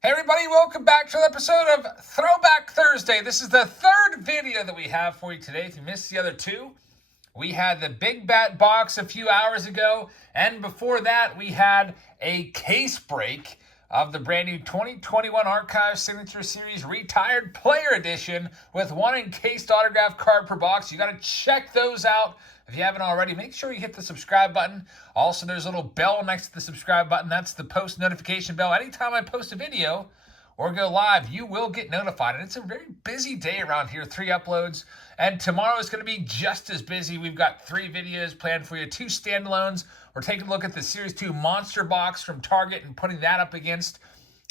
Hey everybody, welcome back to another episode of Throwback Thursday. This is the third video that we have for you today. If you missed the other two, we had the Big Bat box a few hours ago, and before that we had a case break of the brand new 2021 Archive Signature Series Retired Player Edition with one encased autograph card per box. You got to check those out. If you haven't already, make sure you hit the subscribe button. Also, there's a little bell next to the subscribe button. That's the post notification bell. Anytime I post a video or go live, you will get notified. And it's a very busy day around here, 3 uploads. And tomorrow is going to be just as busy. We've got 3 videos planned for you, 2 standalones. We're taking a look at the Series 2 Monster Box from Target and putting that up against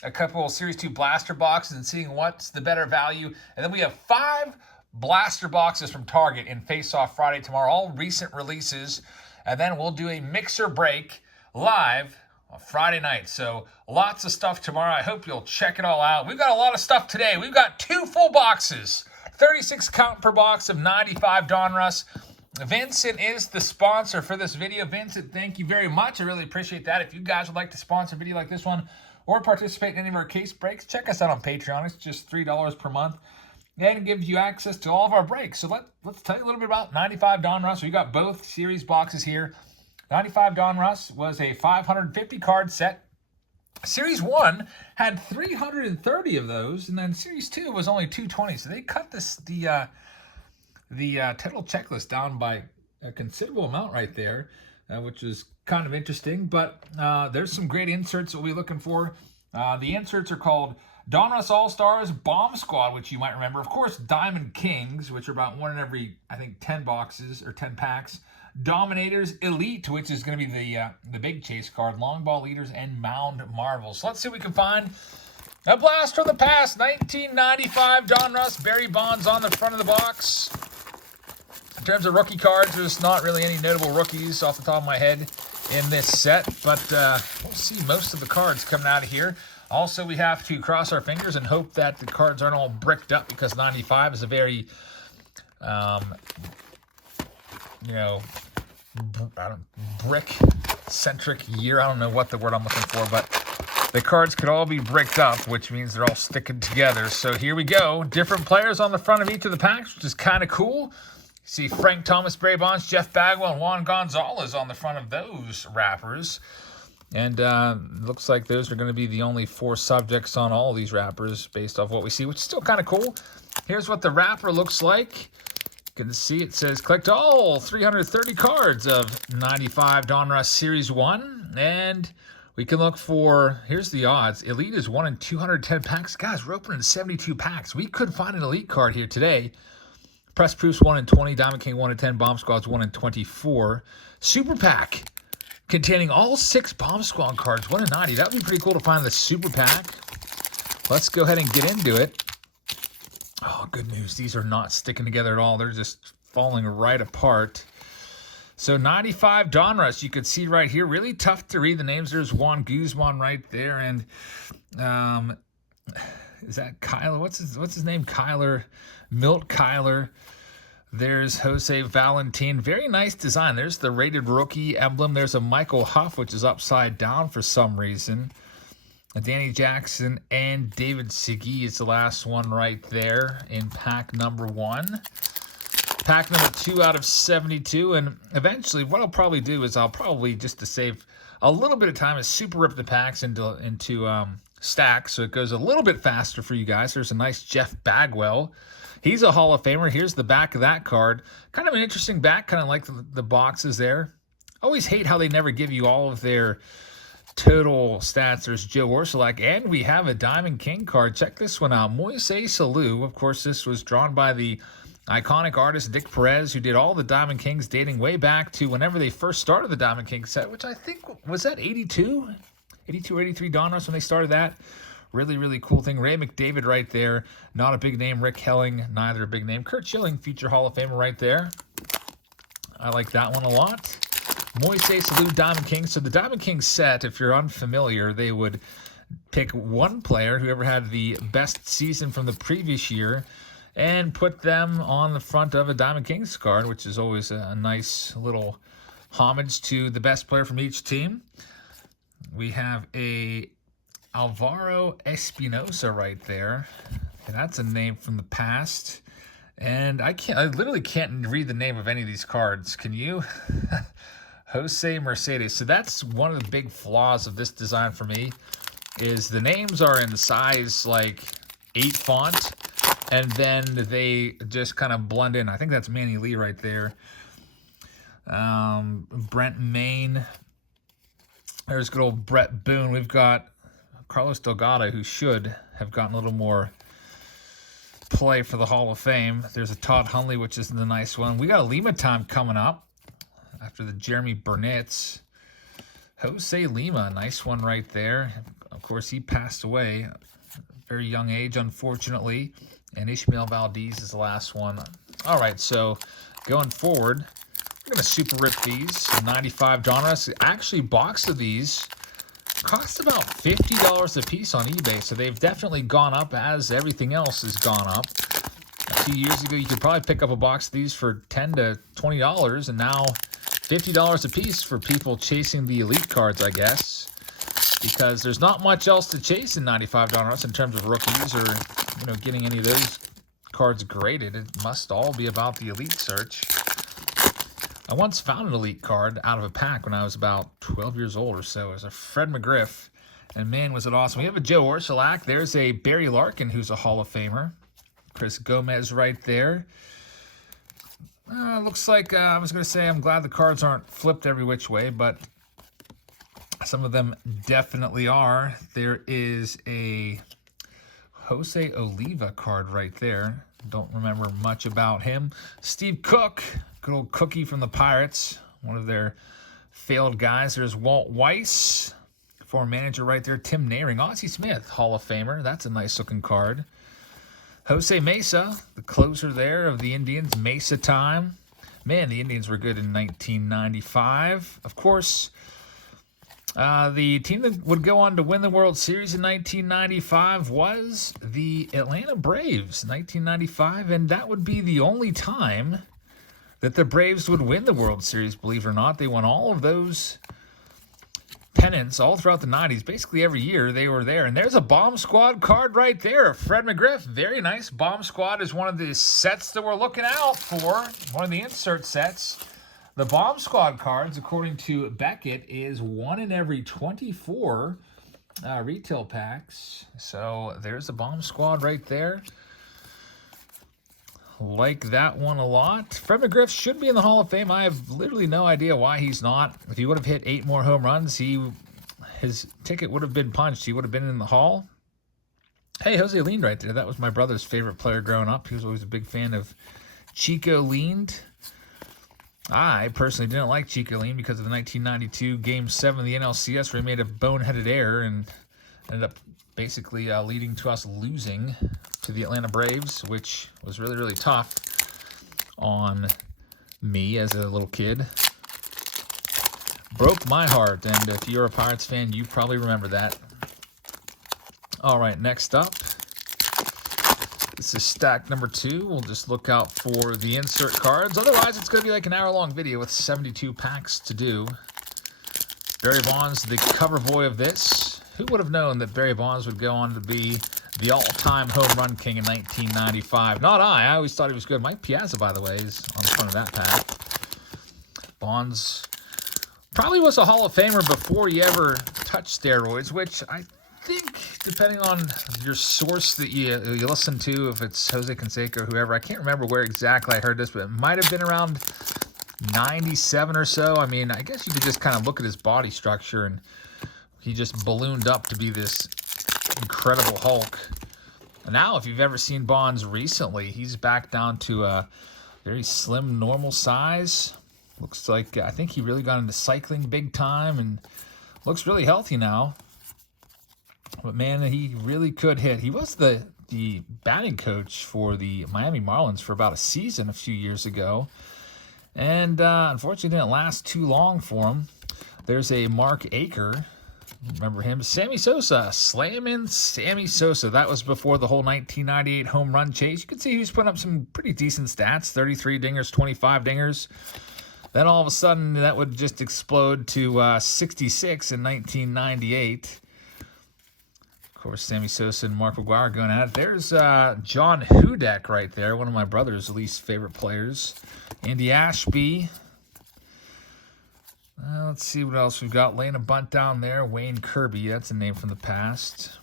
a couple of Series 2 Blaster boxes and seeing what's the better value. And then we have 5 Blaster boxes from Target in Face Off Friday tomorrow, all recent releases. And then we'll do a mixer break live on Friday night. So lots of stuff tomorrow. I hope you'll check it all out. We've got a lot of stuff today. We've got 2 full boxes, 36 count per box of 95 Donruss. Vincent is the sponsor for this video. Vincent, thank you very much. I really appreciate that. If you guys would like to sponsor a video like this one or participate in any of our case breaks, check us out on Patreon. It's just $3 per month. And it gives you access to all of our breaks. So let's tell you a little bit about 95 Donruss. We got both series boxes here. 95 Donruss was a 550 card set. Series 1 had 330 of those, and then Series 2 was only 220. So they cut the title checklist down by a considerable amount right there, which is kind of interesting. But there's some great inserts that we'll be looking for. The inserts are called Donruss All-Stars, Bomb Squad, which you might remember. Of course, Diamond Kings, which are about 1 in every, I think, 10 boxes or 10 packs. Dominators Elite, which is going to be the big chase card. Long Ball Leaders and Mound Marvels. So let's see if we can find a blast from the past. 1995 Donruss, Barry Bonds on the front of the box. In terms of rookie cards, there's not really any notable rookies off the top of my head in this set, but we'll see most of the cards coming out of here. Also, we have to cross our fingers and hope that the cards aren't all bricked up, because 95 is a very, brick-centric year. I don't know what the word I'm looking for, but the cards could all be bricked up, which means they're all sticking together. So here we go. Different players on the front of each of the packs, which is kind of cool. See Frank Thomas, Barry Bonds, Jeff Bagwell, and Juan Gonzalez on the front of those wrappers. And looks like those are going to be the only 4 subjects on all these wrappers based off what we see, which is still kind of cool. Here's what the wrapper looks like. You can see it says, collect all 330 cards of 95 Donruss Series 1. And we can look for, here's the odds. Elite is 1 in 210 packs. Guys, we're opening 72 packs. We could find an Elite card here today. Press Proofs 1 in 20. Diamond King 1 in 10. Bomb Squad's 1 in 24. Super Pack containing all 6 Bomb Squad cards, 1 in 90. That would be pretty cool to find the Super Pack. Let's go ahead and get into it. Oh, good news. These are not sticking together at all. They're just falling right apart. So 95 Donruss, you could see right here. Really tough to read the names. There's Juan Guzman right there. And is that Kyler? What's his name? Kyler. Milt Kyler. There's Jose Valentin. Very nice design. There's the rated rookie emblem. There's a Michael Huff, which is upside down for some reason. Danny Jackson and David Segui is the last one right there in pack number 1. Pack number 2 out of 72. And eventually what I'll probably do is I'll probably, just to save a little bit of time, is super rip the packs into stacks, so it goes a little bit faster for you guys. There's a nice Jeff Bagwell. He's a Hall of Famer. Here's the back of that card. Kind of an interesting back, kind of like the boxes there. Always hate how they never give you all of their total stats. There's Joe Orsulak, and we have a Diamond King card. Check this one out. Moises Alou. Of course, this was drawn by the iconic artist Dick Perez, who did all the Diamond Kings dating way back to whenever they first started the Diamond King set, which I think, was that 82? 82 or 83 Donruss when they started that. Really, really cool thing. Ray McDavid right there. Not a big name. Rick Helling, neither a big name. Kurt Schilling, future Hall of Famer right there. I like that one a lot. Moises Alou Diamond King. So the Diamond King set, if you're unfamiliar, they would pick one player, whoever had the best season from the previous year, and put them on the front of a Diamond Kings card, which is always a nice little homage to the best player from each team. We have a Alvaro Espinosa right there. And that's a name from the past. And I literally can't read the name of any of these cards. Can you? Jose Mercedes. So that's one of the big flaws of this design for me, is the names are in size like 8 font, and then they just kind of blend in. I think that's Manny Lee right there. Brent Main. There's good old Brett Boone. We've got Carlos Delgado, who should have gotten a little more play for the Hall of Fame. There's a Todd Hundley, which is the nice one. We got a Lima time coming up after the Jeremy Burnett's. Jose Lima, nice one right there. Of course, he passed away at a very young age, unfortunately. And Ishmael Valdez is the last one. All right, so going forward, we're going to super rip these. 95 Donruss. Actually, box of these cost about $50 a piece on eBay, so they've definitely gone up as everything else has gone up. A few years ago, you could probably pick up a box of these for $10 to $20, and now $50 a piece for people chasing the elite cards, I guess, because there's not much else to chase in 95 Donruss in terms of rookies or, you know, getting any of those cards graded. It must all be about the elite search. I once found an elite card out of a pack when I was about 12 years old or so. It was a Fred McGriff, and man, was it awesome. We have a Joe Orsulak. There's a Barry Larkin, who's a Hall of Famer. Chris Gomez right there. Looks like, I was going to say, I'm glad the cards aren't flipped every which way, but some of them definitely are. There is a Jose Oliva card right there. Don't remember much about him. Steve Cook, good old Cookie from the Pirates, one of their failed guys. There's Walt Weiss, former manager right there. Tim Naring, Ozzie Smith, Hall of Famer. That's a nice looking card. Jose Mesa, the closer there of the Indians, Mesa time. Man, the Indians were good in 1995. Of course, the team that would go on to win the World Series in 1995 was the Atlanta Braves, 1995, and that would be the only time that the Braves would win the World Series, believe it or not. They won all of those pennants all throughout the 90s. Basically every year they were there. And there's a Bomb Squad card right there. Fred McGriff, very nice. Bomb Squad is one of the sets that we're looking out for. One of the insert sets. The Bomb Squad cards, according to Beckett, is 1 in every 24 retail packs. So there's the Bomb Squad right there. Like that one a lot. Fred McGriff should be in the Hall of Fame. I have literally no idea why he's not. If he would have hit 8 more home runs, his ticket would have been punched. He would have been in the Hall. Hey, Jose Lind right there. That was my brother's favorite player growing up. He was always a big fan of Chico Lind. I personally didn't like Chico Lind because of the 1992 Game 7 of the NLCS, where he made a boneheaded error and ended up basically leading to us losing to the Atlanta Braves, which was really, really tough on me as a little kid. Broke my heart, and if you're a Pirates fan, you probably remember that. All right, next up, this is stack number 2. We'll just look out for the insert cards. Otherwise, it's going to be like an hour-long video with 72 packs to do. Barry Bonds, the cover boy of this. Who would have known that Barry Bonds would go on to be the all-time home run king in 1995? Not I. I always thought he was good. Mike Piazza, by the way, is on the front of that pack. Bonds probably was a Hall of Famer before he ever touched steroids, which I think, depending on your source that you listen to, if it's Jose Canseco or whoever, I can't remember where exactly I heard this, but it might have been around 97 or so. I mean, I guess you could just kind of look at his body structure, and he just ballooned up to be this incredible Hulk. And now, if you've ever seen Bonds recently, he's back down to a very slim, normal size. Looks like, I think he really got into cycling big time and looks really healthy now. But man, he really could hit. He was the batting coach for the Miami Marlins for about a season a few years ago. And unfortunately, didn't last too long for him. There's a Mark Aker. Remember him? Sammy Sosa. Slamming Sammy Sosa. That was before the whole 1998 home run chase. You can see he was putting up some pretty decent stats. 33 dingers, 25 dingers. Then all of a sudden, that would just explode to 66 in 1998. Of course, Sammy Sosa and Mark McGwire going at it. There's John Hudek right there, one of my brother's least favorite players. Andy Ashby. Let's see what else we've got. Laying a bunt down there. Wayne Kirby. That's a name from the past.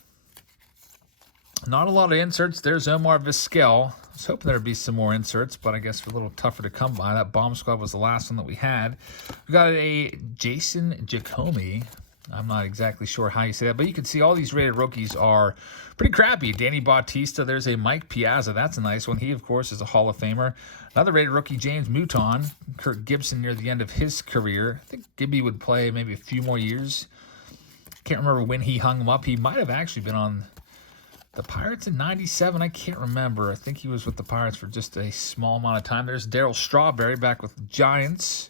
Not a lot of inserts. There's Omar Vizquel. I was hoping there'd be some more inserts, but I guess we're a little tougher to come by. That Bomb Squad was the last one that we had. We got a Jason Giacomi. I'm not exactly sure how you say that, but you can see all these rated rookies are pretty crappy. Danny Bautista, there's a Mike Piazza. That's a nice one. He, of course, is a Hall of Famer. Another rated rookie, James Mouton. Kirk Gibson near the end of his career. I think Gibby would play maybe a few more years. Can't remember when he hung him up. He might have actually been on the Pirates in 97. I can't remember. I think he was with the Pirates for just a small amount of time. There's Darryl Strawberry back with the Giants.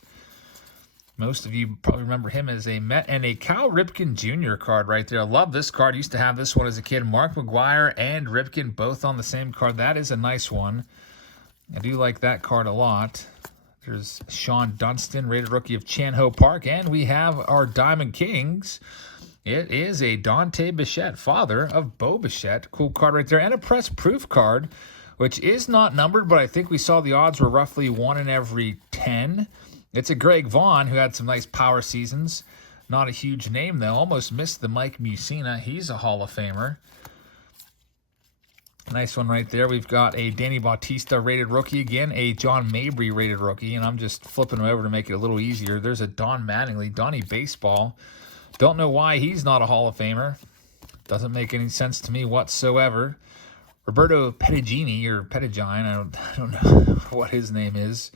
Most of you probably remember him as a Met, and a Cal Ripken Jr. card right there. I love this card. Used to have this one as a kid. Mark McGwire and Ripken both on the same card. That is a nice one. I do like that card a lot. There's Sean Dunston, rated rookie of Chan-Ho Park. And we have our Diamond Kings. It is a Dante Bichette, father of Bo Bichette. Cool card right there. And a press proof card, which is not numbered, but I think we saw the odds were roughly 1 in every 10. It's a Greg Vaughn who had some nice power seasons. Not a huge name, though. Almost missed the Mike Mussina. He's a Hall of Famer. Nice one right there. We've got a Danny Bautista rated rookie. Again, a John Mabry rated rookie. And I'm just flipping them over to make it a little easier. There's a Don Mattingly, Donnie Baseball. Don't know why he's not a Hall of Famer. Doesn't make any sense to me whatsoever. Roberto Pettigini, or Pettigine, I don't know what his name is.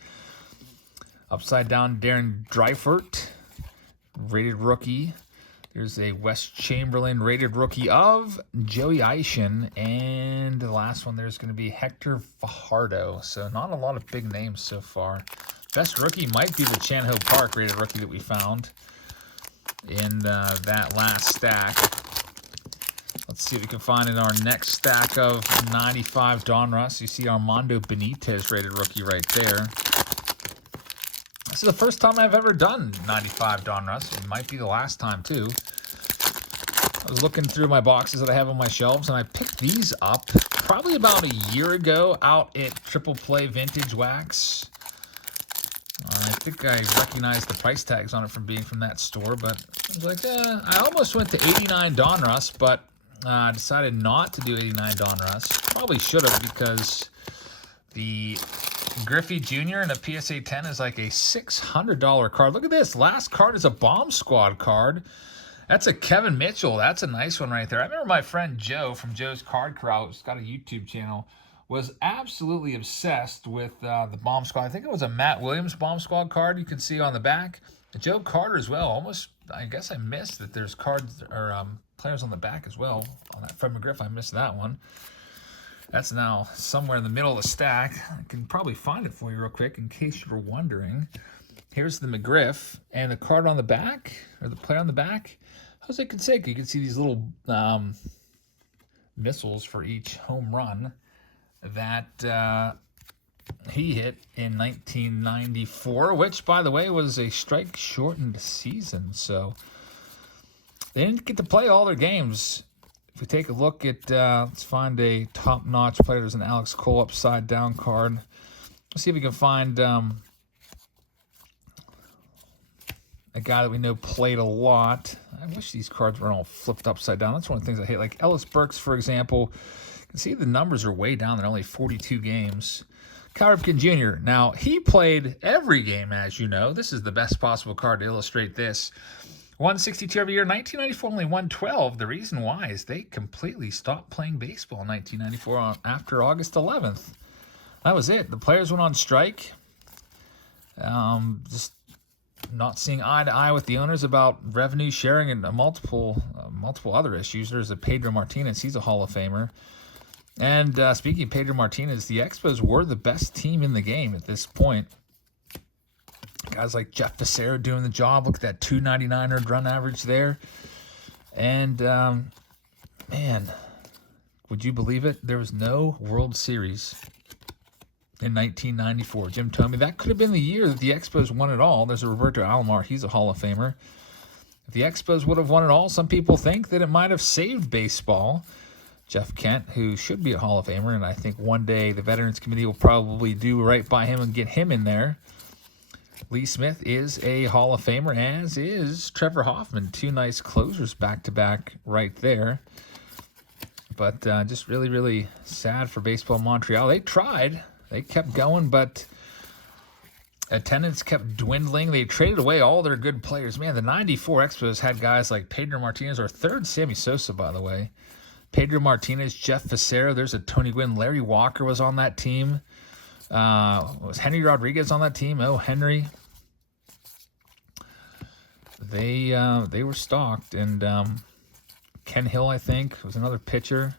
Upside down, Darren Dreifert, rated rookie. There's a West Chamberlain rated rookie of Joey Eishen. And the last one, there's going to be Hector Fajardo. So not a lot of big names so far. Best rookie might be the Chan-Ho Park rated rookie that we found in that last stack. Let's see what we can find in our next stack of 95 Donruss. You see Armando Benitez rated rookie right there. This is the first time I've ever done 95 Donruss. It might be the last time, too. I was looking through my boxes that I have on my shelves, and I picked these up probably about a year ago out at Triple Play Vintage Wax. I think I recognized the price tags on it from being from that store, but I was like, I almost went to 89 Donruss, but I decided not to do 89 Donruss. Probably should have, because the Griffey Jr. and a PSA 10 is like a $600 card. Look at this. Last card is a Bomb Squad card. That's a Kevin Mitchell. That's a nice one right there. I remember my friend Joe from Joe's Card Corral, who's got a YouTube channel, was absolutely obsessed with the Bomb Squad. I think it was a Matt Williams Bomb Squad card you can see on the back. Joe Carter as well. Almost, I guess I missed that there's cards or players on the back as well. On that Fred McGriff, I missed that one. That's now somewhere in the middle of the stack. I can probably find it for you real quick in case you were wondering. Here's the McGriff, and the card on the back, or the player on the back, Jose Canseco. You can see these little missiles for each home run that he hit in 1994, which, by the way, was a strike-shortened season. So they didn't get to play all their games. If we take a look at, let's find a top-notch player. There's an Alex Cole upside-down card. Let's see if we can find a guy that we know played a lot. I wish these cards were all flipped upside down. That's one of the things I hate. Like Ellis Burks, for example. You can see the numbers are way down. They're only 42 games. Cal Ripken Jr. Now, he played every game, as you know. This is the best possible card to illustrate this. 162 every year. 1994, only 112. The reason why is they completely stopped playing baseball in 1994 after August 11th. That was it. The players went on strike. Just not seeing eye to eye with the owners about revenue sharing and multiple other issues. There's a Pedro Martinez. He's a Hall of Famer. And speaking of Pedro Martinez, the Expos were the best team in the game at this point. Guys like Jeff Becerra doing the job. Look at that 299 earned run average there. And, man, would you believe it? There was no World Series in 1994. Jim told me that could have been the year that the Expos won it all. There's a Roberto Alomar. He's a Hall of Famer. if the Expos would have won it all, some people think that it might have saved baseball. Jeff Kent, who should be a Hall of Famer, and I think one day the Veterans Committee will probably do right by him and get him in there. Lee Smith is a Hall of Famer, as is Trevor Hoffman. Two nice closers back-to-back right there. But just really, really sad for Baseball Montreal. They tried. They kept going, but attendance kept dwindling. They traded away all their good players. Man, the 94 Expos had guys like Pedro Martinez, or third Sammy Sosa, by the way. Pedro Martinez, Jeff Facero. There's a Tony Gwynn. Larry Walker was on that team. Was Henry Rodriguez on that team? Oh, Henry. They were stocked, and Ken Hill, I think, was another pitcher.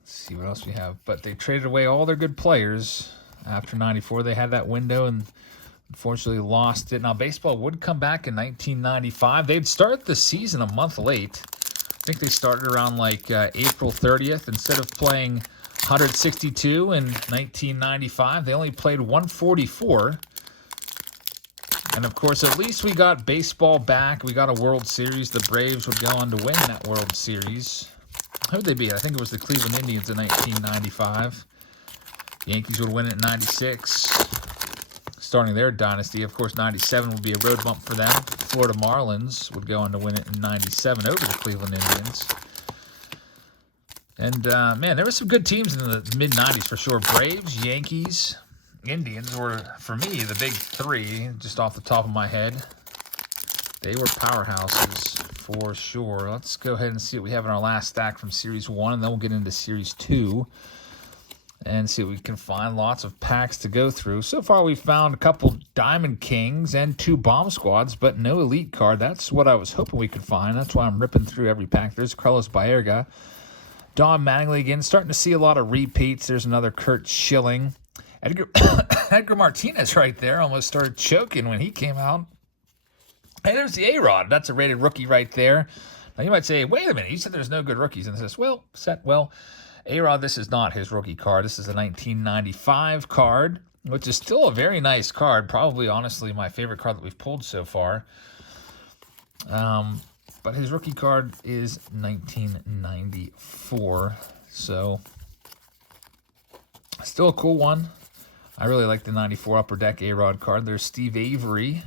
Let's see what else we have. But they traded away all their good players after 94. They had that window and unfortunately lost it. Now, baseball would come back in 1995. They'd start the season a month late. I think they started around like April 30th. Instead of playing 162 in 1995, they only played 144. And, of course, at least we got baseball back. We got a World Series. The Braves would go on to win that World Series. Who'd they beat? I think it was the Cleveland Indians in 1995. Yankees would win it in 96, starting their dynasty. Of course, 97 would be a road bump for them. Florida Marlins would go on to win it in 97 over the Cleveland Indians. And, man, there were some good teams in the mid-90s for sure. Braves, Yankees, Indians were, for me, the big three, just off the top of my head. They were powerhouses for sure. Let's go ahead and see what we have in our last stack from Series 1, and then we'll get into Series 2 and see what we can find. Lots of packs to go through. So far, we've found a couple Diamond Kings and 2 Bomb Squads, but no Elite card. That's what I was hoping we could find. That's why I'm ripping through every pack. There's Carlos Baerga. Don Mattingly again. Starting to see a lot of repeats. There's another Kurt Schilling. Edgar Martinez right there. Almost started choking when he came out. Hey, there's the A-Rod. That's a rated rookie right there. Now, you might say, wait a minute. You said there's no good rookies. And this, well, A-Rod, this is not his rookie card. This is a 1995 card, which is still a very nice card. Probably, honestly, my favorite card that we've pulled so far. But his rookie card is 1994. So, still a cool one. I really like the 94 Upper Deck A-Rod card. There's Steve Avery,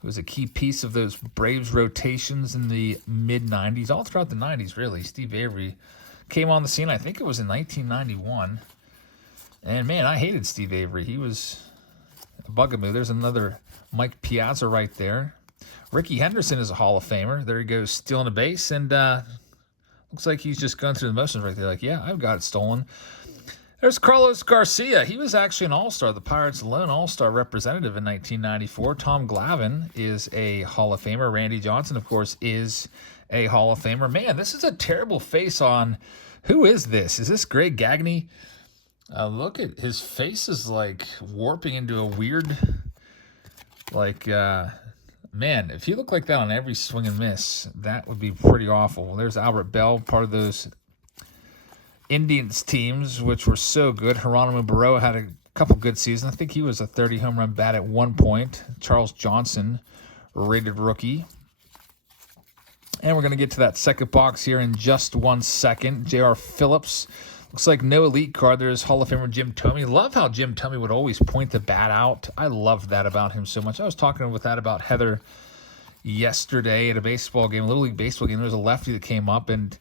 who was a key piece of those Braves rotations in the mid-90s, all throughout the 90s, really. Steve Avery came on the scene, I think it was in 1991. And, man, I hated Steve Avery. He was a bugaboo. There's another Mike Piazza right there. Ricky Henderson is a Hall of Famer. There he goes, stealing a base. And looks like he's just going through the motions right there. Like, yeah, I've got it stolen. There's Carlos Garcia. He was actually an All-Star, the Pirates' lone All-Star representative in 1994. Tom Glavine is a Hall of Famer. Randy Johnson, of course, is a Hall of Famer. Man, this is a terrible face on... Who is this? Is this Greg Gagne? Look at his face is like warping into a weird... man, if he looked like that on every swing and miss, that would be pretty awful. There's Albert Bell, part of those Indians teams, which were so good. Geronimo Barroa had a couple good seasons. I think he was a 30 home run bat at one point. Charles Johnson, rated rookie. And we're going to get to that second box here in just 1 second. J.R. Phillips. Looks like no Elite card. There's Hall of Famer Jim Thome. Love how Jim Thome would always point the bat out. I loved that about him so much. I was talking with that about Heather yesterday at a baseball game, a Little League baseball game. There was a lefty that came up, and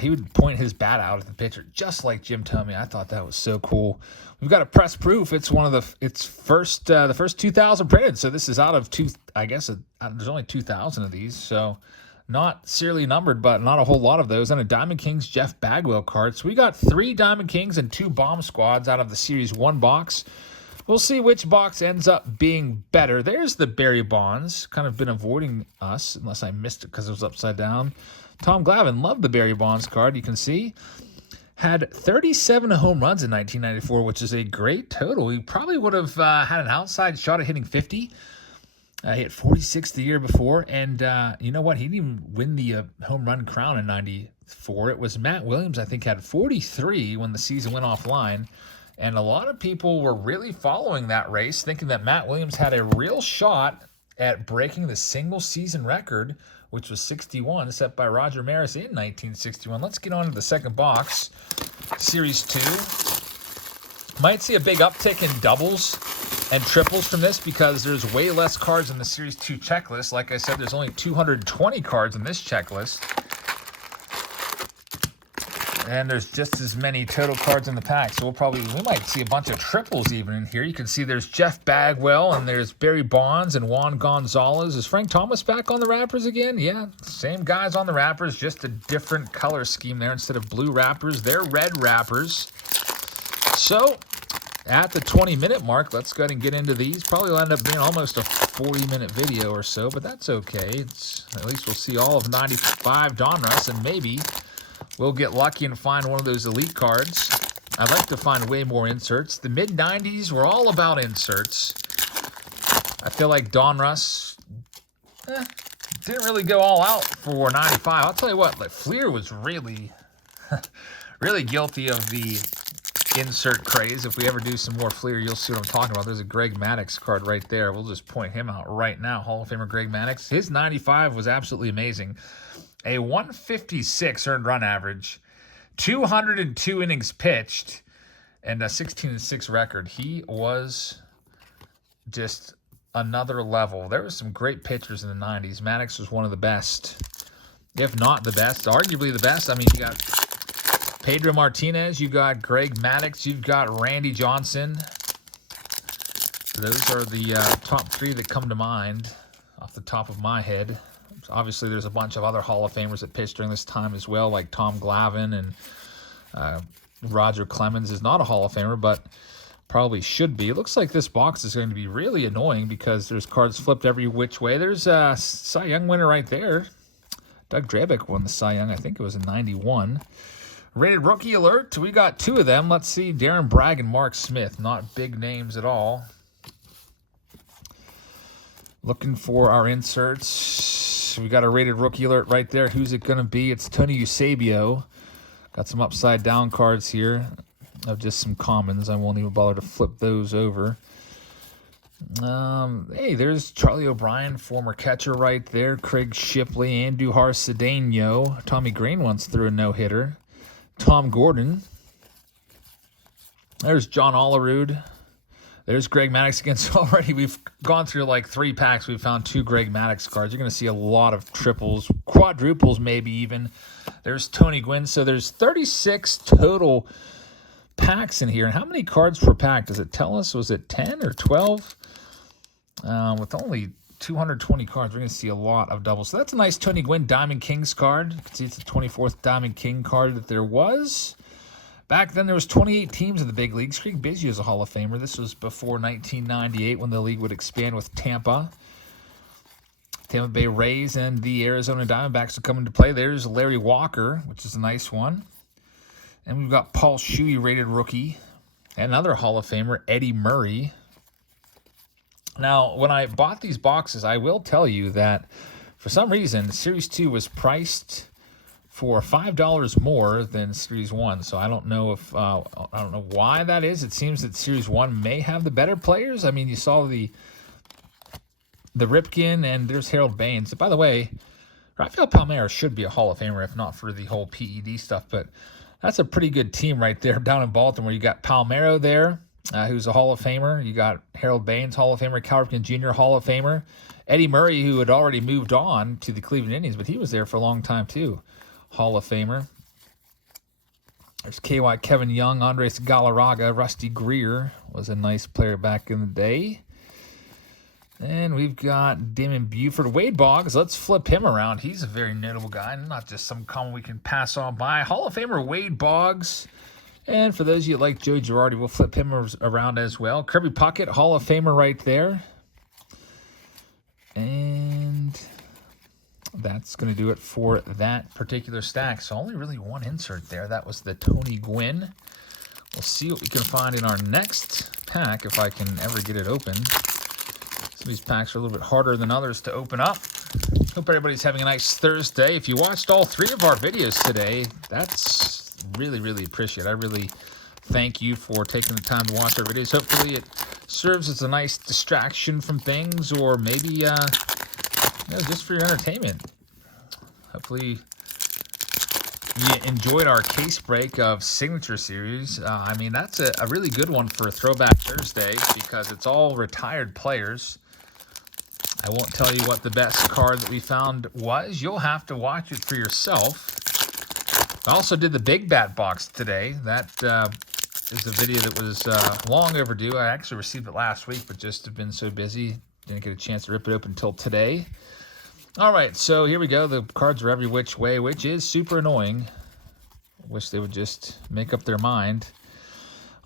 he would point his bat out at the pitcher, just like Jim Thome. I thought that was so cool. We've got a press proof. It's one of the first 2,000 printed. So this is out of there's only 2,000 of these. So not serially numbered, but not a whole lot of those. And a Diamond Kings Jeff Bagwell card. So we got 3 Diamond Kings and 2 Bomb Squads out of the Series 1 box. We'll see which box ends up being better. There's the Barry Bonds. Kind of been avoiding us, unless I missed it because it was upside down. Tom Glavine loved the Barry Bonds card. You can see had 37 home runs in 1994, which is a great total. He probably would have had an outside shot at hitting 50. He hit 46 the year before, and you know what? He didn't even win the home run crown in 94. It was Matt Williams, I think, had 43 when the season went offline, and a lot of people were really following that race, thinking that Matt Williams had a real shot at breaking the single season record, which was 61, set by Roger Maris in 1961. Let's get on to the second box. Series 2. Might see a big uptick in doubles and triples from this because there's way less cards in the Series 2 checklist. Like I said, there's only 220 cards in this checklist. And there's just as many total cards in the pack. So we might see a bunch of triples even in here. You can see there's Jeff Bagwell and there's Barry Bonds and Juan Gonzalez. Is Frank Thomas back on the wrappers again? Yeah, same guys on the wrappers, just a different color scheme there. Instead of blue wrappers, they're red wrappers. So at the 20-minute mark, let's go ahead and get into these. Probably will end up being almost a 40-minute video or so, but that's okay. At least we'll see all of 95 Donruss, and maybe we'll get lucky and find one of those elite cards. I'd like to find way more inserts. The mid-90s were all about inserts. I feel like Donruss didn't really go all out for 95. I'll tell you what, like Fleer was really, really guilty of the insert craze. If we ever do some more Fleer, you'll see what I'm talking about. There's a Greg Maddux card right there. We'll just point him out right now. Hall of Famer Greg Maddux. His 95 was absolutely amazing. A 156 earned run average, 202 innings pitched, and a 16-6 record. He was just another level. There was some great pitchers in the 90s. Maddux was one of the best, if not the best, arguably the best. I mean, you got Pedro Martinez, you got Greg Maddux, you've got Randy Johnson. Those are the top three that come to mind off the top of my head. Obviously, there's a bunch of other Hall of Famers that pitched during this time as well, like Tom Glavine, and Roger Clemens is not a Hall of Famer, but probably should be. It looks like this box is going to be really annoying because there's cards flipped every which way. There's a Cy Young winner right there. Doug Drabeck won the Cy Young. I think it was in 91. Rated rookie alert. We got two of them. Let's see. Darren Bragg and Mark Smith. Not big names at all. Looking for our inserts. We got a rated rookie alert right there. Who's it going to be? It's Tony Eusebio. Got some upside down cards here of just some commons. I won't even bother to flip those over. Hey, there's Charlie O'Brien, former catcher right there. Craig Shipley, Andujar Cedeno. Tommy Green once threw a no-hitter. Tom Gordon. There's John Olerud. There's Greg Maddux again. So already we've gone through like 3 packs. We've found 2 Greg Maddux cards. You're going to see a lot of triples, quadruples maybe even. There's Tony Gwynn. So there's 36 total packs in here. And how many cards per pack? Does it tell us? Was it 10 or 12? With only 220 cards, we're going to see a lot of doubles. So that's a nice Tony Gwynn Diamond Kings card. You can see it's the 24th Diamond King card that there was. Back then, there was 28 teams in the big leagues. Craig Biggio is a Hall of Famer. This was before 1998 when the league would expand with Tampa. Tampa Bay Rays and the Arizona Diamondbacks would come into play. There's Larry Walker, which is a nice one. And we've got Paul Shuey, rated rookie. And another Hall of Famer, Eddie Murray. Now, when I bought these boxes, I will tell you that for some reason, Series 2 was priced for $5 more than Series 1. So I don't know if I don't know why that is. It seems that Series 1 may have the better players. I mean, you saw the Ripken, and there's Harold Baines. By the way, Rafael Palmeiro should be a Hall of Famer if not for the whole PED stuff, but that's a pretty good team right there down in Baltimore. You got Palmeiro there, who's a Hall of Famer. You got Harold Baines, Hall of Famer. Cal Ripken Jr., Hall of Famer. Eddie Murray, who had already moved on to the Cleveland Indians, but he was there for a long time too. Hall of Famer. There's KY Kevin Young, Andres Galarraga, Rusty Greer was a nice player back in the day. And we've got Damon Buford. Wade Boggs, let's flip him around. He's a very notable guy, not just some common we can pass on by. Hall of Famer Wade Boggs. And for those of you that like Joe Girardi, we'll flip him around as well. Kirby Puckett, Hall of Famer right there. And that's going to do it for that particular stack. So only really one insert there. That was the Tony Gwynn. We'll see what we can find in our next pack if I can ever get it open. Some of these packs are a little bit harder than others to open up. Hope everybody's having a nice Thursday. If you watched all 3 of our videos today, that's really, really appreciated. I really thank you for taking the time to watch our videos. Hopefully it serves as a nice distraction from things, or maybe just for your entertainment. Hopefully you enjoyed our case break of Signature Series. I mean, that's a really good one for Throwback Thursday because it's all retired players. I won't tell you what the best card that we found was. You'll have to watch it for yourself. I also did the Big Bat box today. That is a video that was long overdue. I actually received it last week, but just have been so busy, didn't get a chance to rip it open until today. All right, so here we go. The cards are every which way, which is super annoying. Wish they would just make up their mind.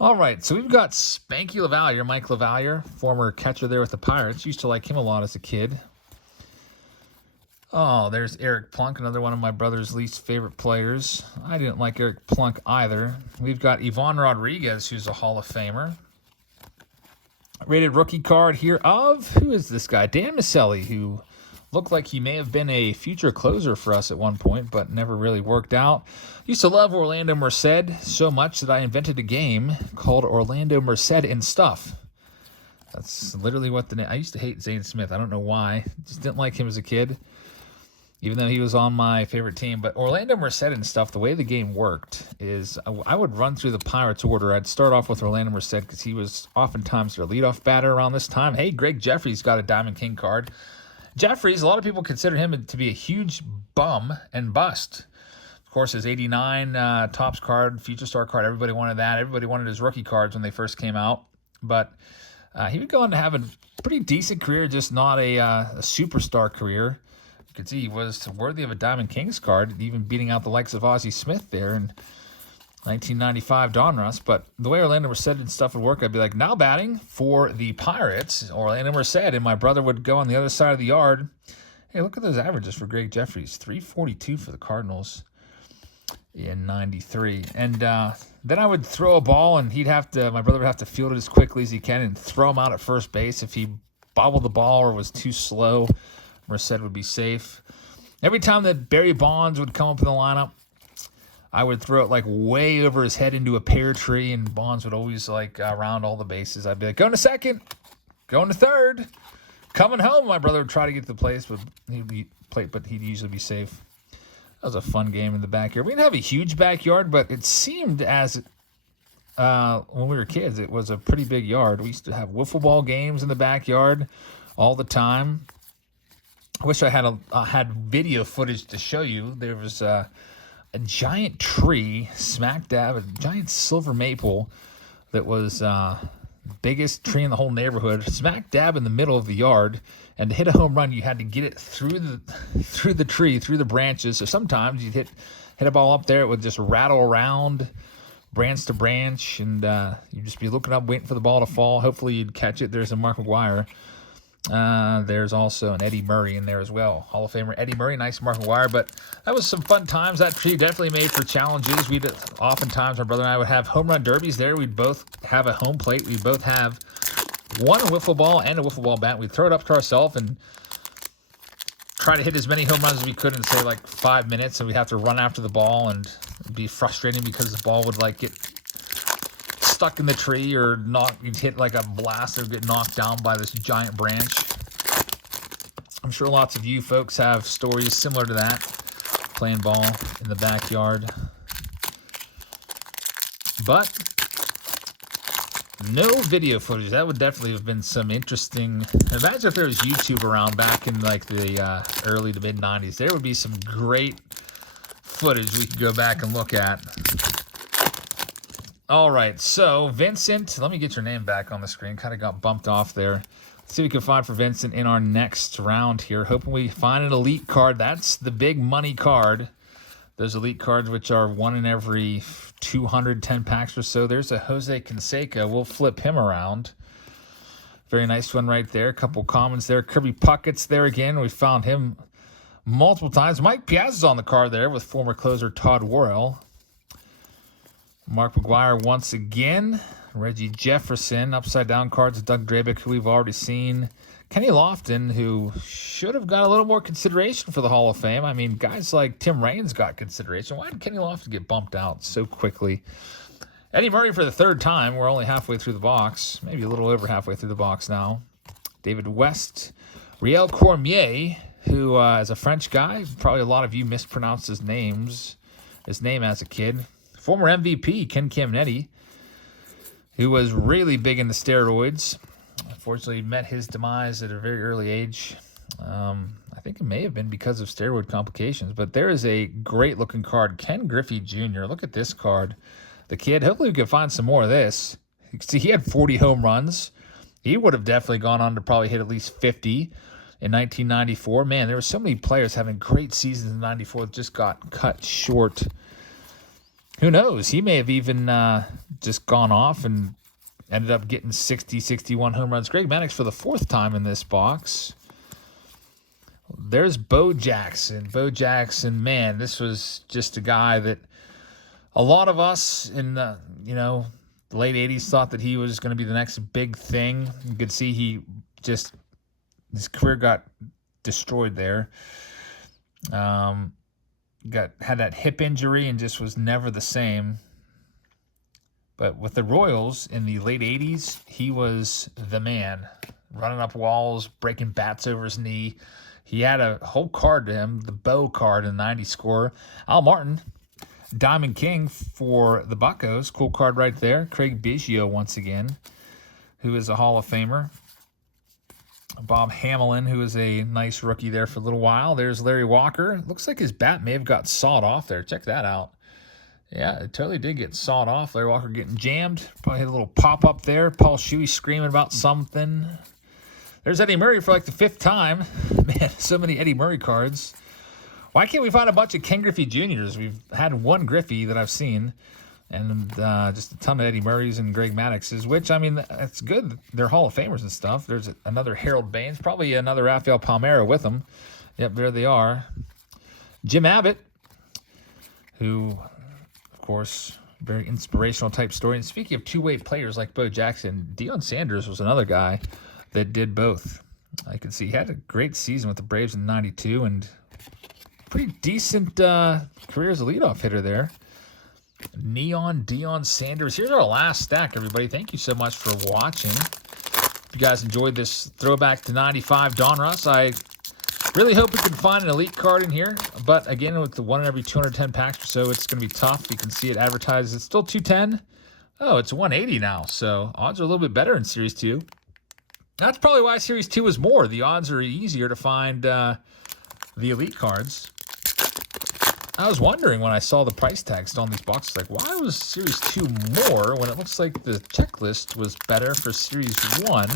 All right, so we've got Spanky LaValliere, Mike LaValliere, former catcher there with the Pirates. Used to like him a lot as a kid. Oh, there's Eric Plunk, another one of my brother's least favorite players. I didn't like Eric Plunk either. We've got Ivan Rodriguez, who's a Hall of Famer. Rated rookie card here of, who is this guy? Dan Maselli, who looked like he may have been a future closer for us at one point, but never really worked out. Used to love Orlando Merced so much that I invented a game called Orlando Merced and Stuff. That's literally what the name. I used to hate Zane Smith. I don't know why. Just didn't like him as a kid, even though he was on my favorite team. But Orlando Merced and Stuff, the way the game worked is I would run through the Pirates order. I'd start off with Orlando Merced because he was oftentimes their leadoff batter around this time. Hey, Greg Jeffries got a Diamond King card. Jeffries, a lot of people consider him to be a huge bum and bust. Of course, his 89 Topps card, Future Star card, everybody wanted that. Everybody wanted his rookie cards when they first came out. But he would go on to have a pretty decent career, just not a superstar career. You could see he was worthy of a Diamond Kings card, even beating out the likes of Ozzie Smith there in 1995 Donruss. But the way Orlando Merced and Stuff would work, I'd be like, now batting for the Pirates, Orlando Merced, and my brother would go on the other side of the yard. Hey, look at those averages for Greg Jeffries. 342 for the Cardinals in 93. And then I would throw a ball, and my brother would have to field it as quickly as he can and throw him out at first base. If he bobbled the ball or was too slow, Merced would be safe. Every time that Barry Bonds would come up in the lineup, I would throw it like way over his head into a pear tree, and Bonds would always round all the bases. I'd be like, going to second, going to third, coming home. My brother would try to get to the place, but he'd usually be safe. That was a fun game in the backyard. We didn't have a huge backyard, but it seemed as when we were kids, it was a pretty big yard. We used to have wiffle ball games in the backyard all the time. I wish I had video footage to show you. There was a giant tree smack dab, a giant silver maple that was biggest tree in the whole neighborhood, smack dab in the middle of the yard. And to hit a home run, you had to get it through the tree, through the branches. So sometimes you'd hit a ball up there, it would just rattle around branch to branch, and you'd just be looking up, waiting for the ball to fall. Hopefully you'd catch it. There's a Mark McGwire. There's also an Eddie Murray in there as well. Hall of Famer Eddie Murray, nice Mark McGwire. But that was some fun times. That tree definitely made for challenges. Oftentimes, my brother and I would have home run derbies there. We'd both have a home plate. We'd both have one wiffle ball and a wiffle ball bat. We'd throw it up to ourselves and try to hit as many home runs as we could in, say, 5 minutes. And we'd have to run after the ball, and it'd be frustrating because the ball would, get stuck in the tree, or you'd hit a blast or get knocked down by this giant branch. I'm sure lots of you folks have stories similar to that, playing ball in the backyard. But no video footage. That would definitely have been some interesting. Imagine if there was YouTube around back in the early to mid 90s. There would be some great footage we could go back and look at. All right, so Vincent, let me get your name back on the screen. Kind of got bumped off there. Let's see what we can find for Vincent in our next round here. Hoping we find an elite card. That's the big money card. Those elite cards, which are one in every 210 packs or so. There's a Jose Canseco. We'll flip him around. Very nice one right there. A couple commons there. Kirby Puckett's there again. We found him multiple times. Mike Piazza's on the card there with former closer Todd Worrell. Mark McGwire once again. Reggie Jefferson. Upside down cards. Doug Drabick, who we've already seen. Kenny Lofton, who should have got a little more consideration for the Hall of Fame. I mean, guys like Tim Raines got consideration. Why did Kenny Lofton get bumped out so quickly? Eddie Murray for the third time. We're only halfway through the box. Maybe a little over halfway through the box now. David West. Riel Cormier, who is a French guy. Probably a lot of you mispronounced his name as a kid. Former MVP, Ken Camnetti, who was really big into steroids. Unfortunately, met his demise at a very early age. I think it may have been because of steroid complications. But there is a great-looking card. Ken Griffey Jr. Look at this card. The kid, hopefully we can find some more of this. See, he had 40 home runs. He would have definitely gone on to probably hit at least 50 in 1994. Man, there were so many players having great seasons in 94 that just got cut short. Who knows? He may have even just gone off and ended up getting 60, 61 home runs. Greg Maddux for the fourth time in this box. There's Bo Jackson. Bo Jackson, man, this was just a guy that a lot of us in the, the late 80s thought that he was going to be the next big thing. You could see his career got destroyed there. Had that hip injury and just was never the same. But with the Royals in the late 80s, he was the man. Running up walls, breaking bats over his knee. He had a whole card to him, the Bo card in the 90 score. Al Martin, Diamond King for the Buccos. Cool card right there. Craig Biggio once again, who is a Hall of Famer. Bob Hamelin, who is a nice rookie there for a little while. There's Larry Walker. Looks like his bat may have got sawed off there. Check that out. Yeah, it totally did get sawed off. Larry Walker getting jammed. Probably had a little pop-up there. Paul Shuey screaming about something. There's Eddie Murray for like the fifth time. Man, so many Eddie Murray cards. Why can't we find a bunch of Ken Griffey Jr.'s? We've had one Griffey that I've seen, and just a ton of Eddie Murrays and Greg Maddox's, which, I mean, that's good. They're Hall of Famers and stuff. There's another Harold Baines, probably another Rafael Palmeiro with them. Yep, there they are. Jim Abbott, who, of course, very inspirational type story. And speaking of two-way players like Bo Jackson, Deion Sanders was another guy that did both. I can see he had a great season with the Braves in '92 and pretty decent career as a leadoff hitter there. Neon Deion Sanders. Here's our last stack, everybody. Thank you so much for watching. If you guys enjoyed this throwback to 95 Donruss, I really hope we can find an elite card in here. But again, with the 1 in every 210 packs or so, it's going to be tough. You can see it advertised. It's still 210. Oh, it's 180 now. So odds are a little bit better in Series 2. That's probably why Series 2 is more. The odds are easier to find the elite cards. I was wondering when I saw the price tags on these boxes, like, why was Series 2 more when it looks like the checklist was better for Series 1?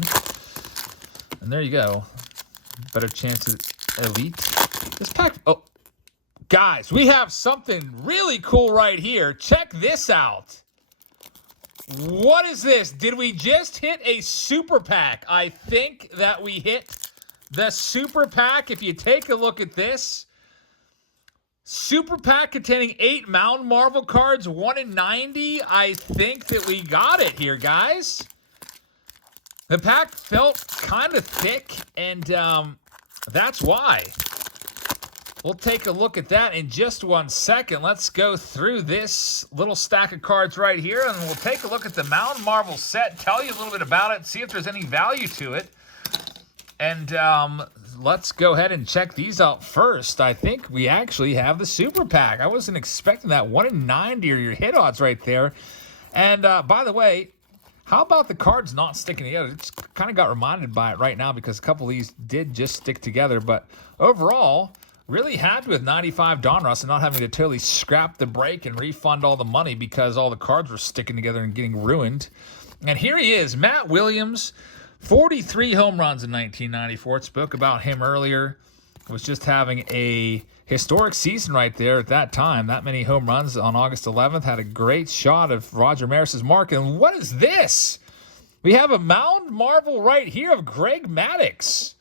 And there you go. Better chance at elite. This pack... Oh, guys, we have something really cool right here. Check this out. What is this? Did we just hit a super pack? I think that we hit the super pack. If you take a look at this, super pack containing 8 Mound Marvel cards, 1 in 90. I think that we got it here, guys. The pack felt kind of thick, and that's why. We'll take a look at that in just 1 second. Let's go through this little stack of cards right here, and we'll take a look at the Mound Marvel set, tell you a little bit about it, see if there's any value to it. And let's go ahead and check these out first. I think we actually have the super pack. I wasn't expecting that. 1 in 90 are your hit odds right there. And by the way, how about the cards not sticking together? It's kind of got reminded by it right now because a couple of these did just stick together. But overall, really happy with 95 Donruss and not having to totally scrap the break and refund all the money because all the cards were sticking together and getting ruined. And here he is, Matt Williams, 43 home runs in 1994. Spoke about him earlier. Was just having a historic season right there at that time. That many home runs on August 11th. Had a great shot of Roger Maris's mark. And what is this? We have a Mound Marvel right here of Greg Maddux.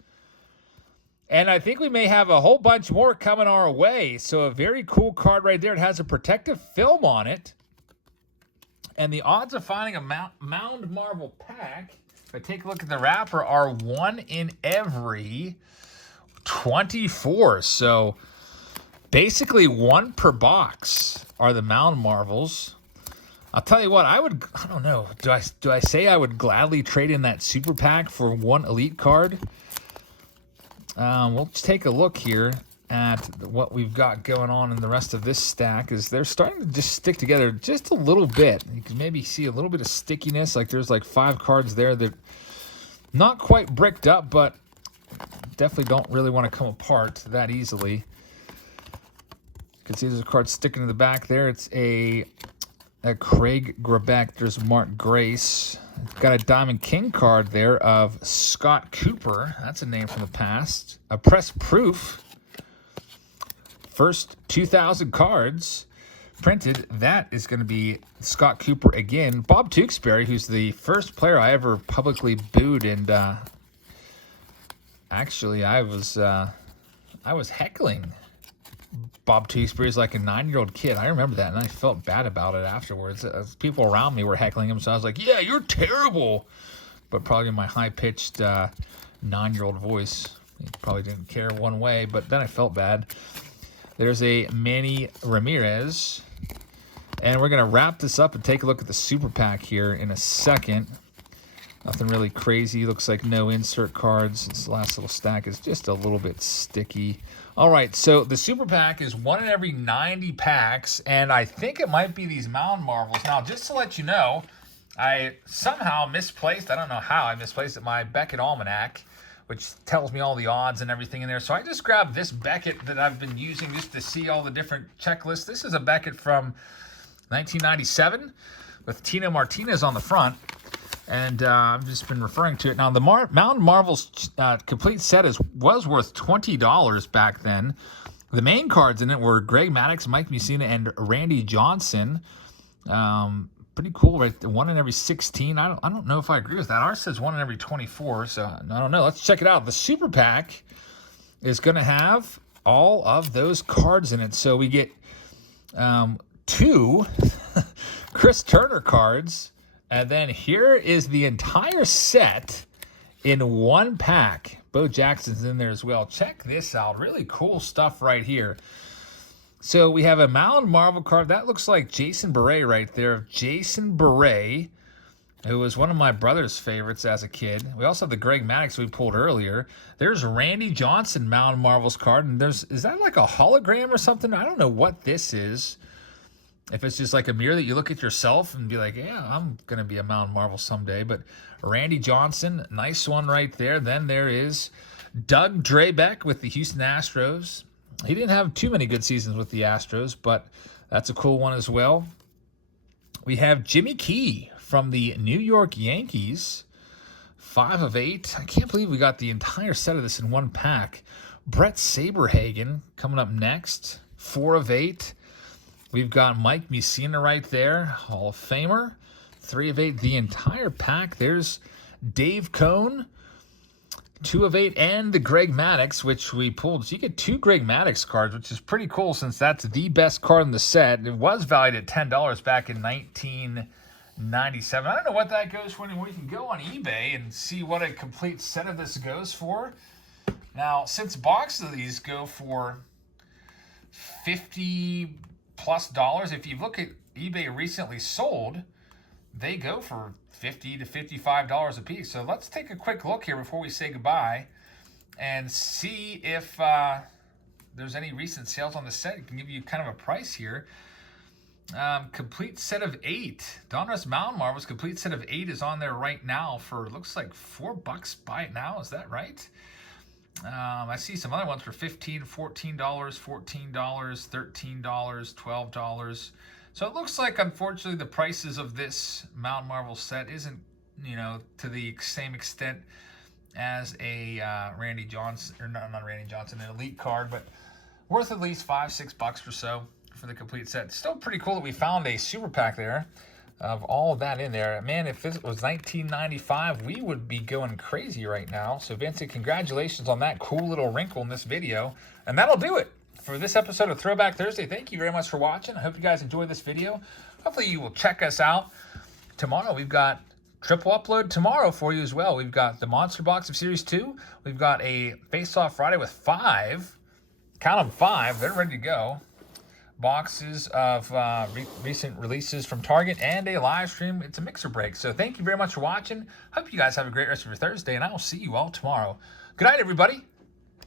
And I think we may have a whole bunch more coming our way. So a very cool card right there. It has a protective film on it. And the odds of finding a Mound Marvel pack, if I take a look at the wrapper, are 1 in every 24. So basically 1 per box are the Mound Marvels. I'll tell you what, I don't know. Do I say I would gladly trade in that super pack for one elite card? We'll take a look here at what we've got going on in the rest of this stack. Is they're starting to just stick together just a little bit. You can maybe see a little bit of stickiness. Like there's like 5 cards there that not quite bricked up, but definitely don't really want to come apart that easily. You can see there's a card sticking in the back there. It's a Craig Grebeck. There's Mark Grace. Got a Diamond King card there of Scott Cooper. That's a name from the past. A press proof. First 2,000 cards printed. That is going to be Scott Cooper again. Bob Tewksbury, who's the first player I ever publicly booed, and actually I was heckling Bob Tewksbury as like a 9-year-old kid. I remember that, and I felt bad about it afterwards. People around me were heckling him, so I was like, yeah, you're terrible. But probably in my high-pitched 9-year-old voice. He probably didn't care one way, but then I felt bad. There's a Manny Ramirez. And we're going to wrap this up and take a look at the super pack here in a second. Nothing really crazy. Looks like no insert cards. This last little stack is just a little bit sticky. All right, so the super pack is 1 in every 90 packs, and I think it might be these Mound Marvels. Now, just to let you know, I somehow misplaced, I don't know how I misplaced it, my Beckett Almanac, which tells me all the odds and everything in there. So I just grabbed this Beckett that I've been using just to see all the different checklists. This is a Beckett from 1997 with Tino Martinez on the front. And I've just been referring to it. Now, the Mound Marvels complete set was worth $20 back then. The main cards in it were Greg Maddux, Mike Mussina, and Randy Johnson. Pretty cool, right? 1 in every 16. I don't know if I agree with that. Ours says 1 in every 24, so I don't know. Let's check it out. The super pack is going to have all of those cards in it. So we get 2 Chris Turner cards. And then here is the entire set in 1 pack. Bo Jackson's in there as well. Check this out. Really cool stuff right here. So we have a Mound Marvel card. That looks like Jason Beret right there. Jason Beret, who was one of my brother's favorites as a kid. We also have the Greg Maddux we pulled earlier. There's Randy Johnson Mound Marvels card. And is that like a hologram or something? I don't know what this is. If it's just like a mirror that you look at yourself and be like, yeah, I'm going to be a Mound Marvel someday. But Randy Johnson, nice one right there. Then there is Doug Drabek with the Houston Astros. He didn't have too many good seasons with the Astros, but that's a cool one as well. We have Jimmy Key from the New York Yankees. 5 of 8. I can't believe we got the entire set of this in 1 pack. Brett Saberhagen coming up next. 4 of 8. We've got Mike Mussina right there, Hall of Famer. 3 of 8, the entire pack. There's Dave Cone, 2 of 8, and the Greg Maddux, which we pulled. So you get 2 Greg Maddux cards, which is pretty cool since that's the best card in the set. It was valued at $10 back in 1997. I don't know what that goes for anymore. You can go on eBay and see what a complete set of this goes for. Now, since boxes of these go for $50+ if you look at eBay recently sold, they go for $50 to $55 a piece. So let's take a quick look here before we say goodbye and see if there's any recent sales on the set. It can give you kind of a price here. Complete set of 8. Donruss Mound Marvels complete set of 8 is on there right now for, looks like $4 buy it now. Is that right? I see some other ones for $15, $14, $14, $13, $12. So it looks like, unfortunately, the prices of this Mound Marvel set isn't, to the same extent as a Randy Johnson, or not Randy Johnson, an elite card, but worth at least $5, $6 or so for the complete set. Still pretty cool that we found a super pack there of all of that in there. Man, if this was 1995, we would be going crazy right now. So, Vincent, congratulations on that cool little wrinkle in this video. And that'll do it for this episode of Throwback Thursday. Thank you very much for watching. I hope you guys enjoyed this video. Hopefully you will check us out tomorrow. We've got triple upload tomorrow for you as well. We've got the Monster Box of Series 2. We've got a Face-Off Friday with 5. Count them 5. They're ready to go. boxes of recent releases from Target and a live stream. It's a mixer break. So thank you very much for watching. Hope you guys have a great rest of your Thursday, and I will see you all tomorrow. Good night, everybody.